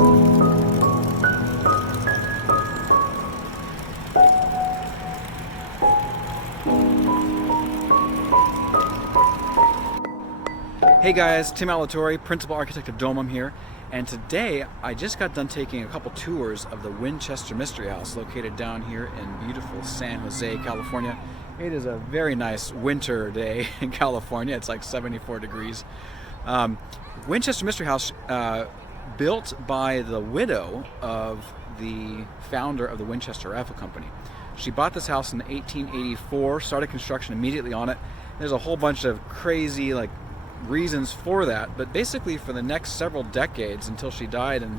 Hey guys, Tim Alatorre, Principal Architect of Domum here, and today I just got done taking a couple tours of the Winchester Mystery House located down here in beautiful San Jose, California. It is a very nice winter day in California. It's like 74 degrees. Winchester Mystery House, built by the widow of the founder of the Winchester Rifle Company. She bought this house in 1884, started construction immediately on it. There's a whole bunch of crazy reasons for that, but basically for the next several decades until she died in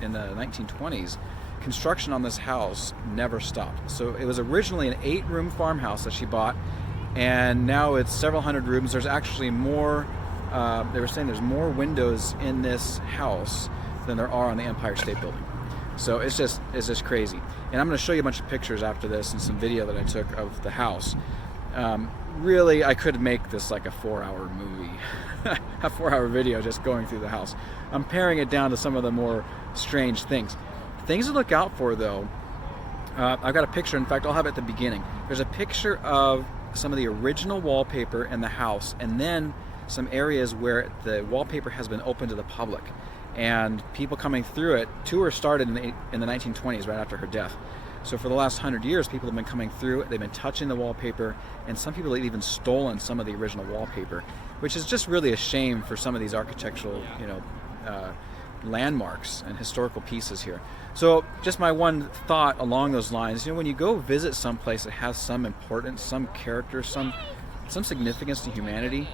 the 1920s, construction on this house never stopped. So it was originally an 8-room farmhouse that she bought, and now it's several hundred rooms. There's actually more, they were saying there's more windows in this house than there are on the Empire State Building. So it's just crazy. And I'm going to show you a bunch of pictures after this and some video that I took of the house. Really, I could make this like a 4-hour movie, a 4-hour video just going through the house. I'm paring it down to some of the more strange things. Things to look out for though, I've got a picture, in fact I'll have it at the beginning. There's a picture of some of the original wallpaper in the house, and then some areas where the wallpaper has been open to the public. And people coming through it, tours started in the 1920s, right after her death. So for the last 100 years, people have been coming through, they've been touching the wallpaper, and some people have even stolen some of the original wallpaper, which is just really a shame for some of these architectural, landmarks and historical pieces here. So just my one thought along those lines, when you go visit some place that has some importance, some character, some significance to humanity,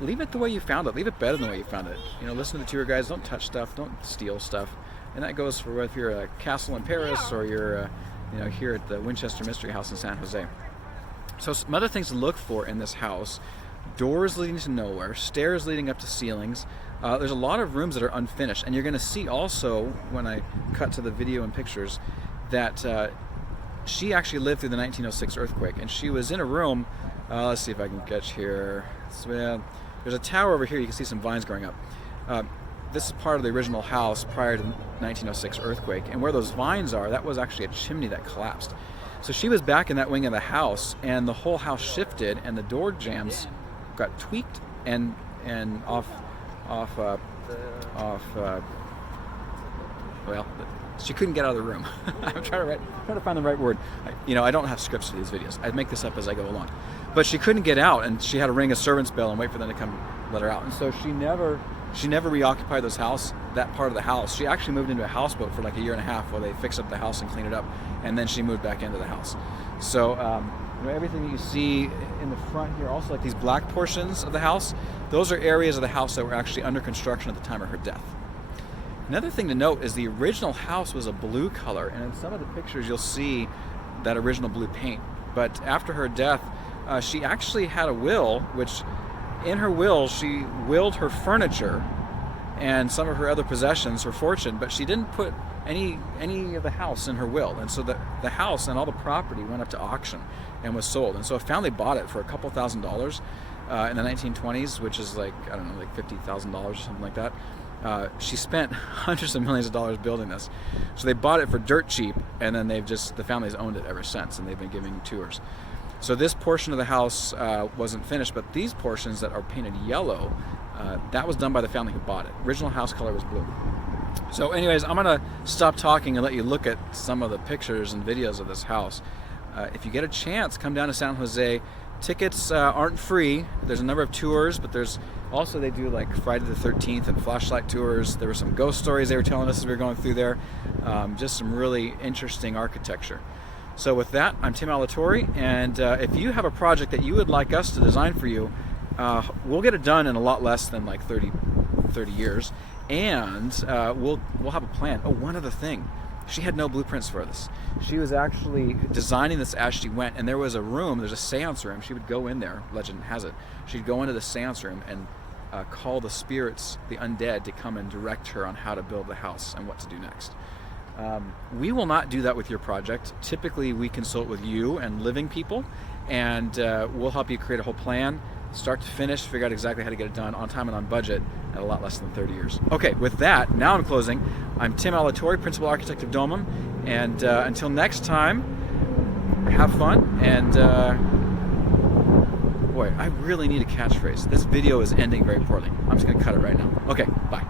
leave it the way you found it. Leave it better than the way you found it. Listen to the tour guides, don't touch stuff, don't steal stuff. And that goes for whether you're a castle in Paris or you're here at the Winchester Mystery House in San Jose. So some other things to look for in this house: doors leading to nowhere, stairs leading up to ceilings. There's a lot of rooms that are unfinished, and you're going to see also when I cut to the video and pictures that she actually lived through the 1906 earthquake, and she was in a room. Let's see if I can catch here. So, there's a tower over here. You can see some vines growing up. This is part of the original house prior to the 1906 earthquake, and where those vines are, that was actually a chimney that collapsed. So she was back in that wing of the house, and the whole house shifted, and the door jambs got tweaked and she couldn't get out of the room. I'm trying to find the right word. I don't have scripts for these videos. I make this up as I go along. But she couldn't get out, and she had to ring a servant's bell and wait for them to come let her out. And so she never reoccupied that part of the house. She actually moved into a houseboat for like a year and a half while they fixed up the house and cleaned it up, and then she moved back into the house. So everything that you see in the front here, also like these black portions of the house, those are areas of the house that were actually under construction at the time of her death. Another thing to note is the original house was a blue color, and in some of the pictures you'll see that original blue paint. But after her death, she actually had a will, which in her will she willed her furniture and some of her other possessions, her fortune, but she didn't put any of the house in her will. And so the house and all the property went up to auction and was sold. And so a family bought it for a couple $1,000s in the 1920s, which is like $50,000 or something like that. She spent hundreds of millions of dollars building this. So they bought it for dirt cheap, and then the family's owned it ever since, and they've been giving tours. So this portion of the house wasn't finished, but these portions that are painted yellow, that was done by the family who bought it. Original house color was blue. So anyways, I'm gonna stop talking and let you look at some of the pictures and videos of this house. If you get a chance, come down to San Jose. Tickets aren't free. There's a number of tours, but there's also, they do like Friday the 13th and flashlight tours. There were some ghost stories they were telling us as we were going through there. Just some really interesting architecture. So with that, I'm Tim Alatorre, and if you have a project that you would like us to design for you, we'll get it done in a lot less than like 30 years, and we'll have a plan. Oh, one other thing. She had no blueprints for this. She was actually designing this as she went, and there was a room, there's a seance room. She would go in there, legend has it, she'd go into the seance room and call the spirits, the undead, to come and direct her on how to build the house and what to do next. We will not do that with your project. Typically we consult with you and living people, and we'll help you create a whole plan. start to finish, figure out exactly how to get it done on time and on budget at a lot less than 30 years. Okay, with that, now I'm closing. I'm Tim Alatorre, Principal Architect of Domum, and until next time, have fun, and boy, I really need a catchphrase. This video is ending very poorly. I'm just gonna cut it right now. Okay, bye.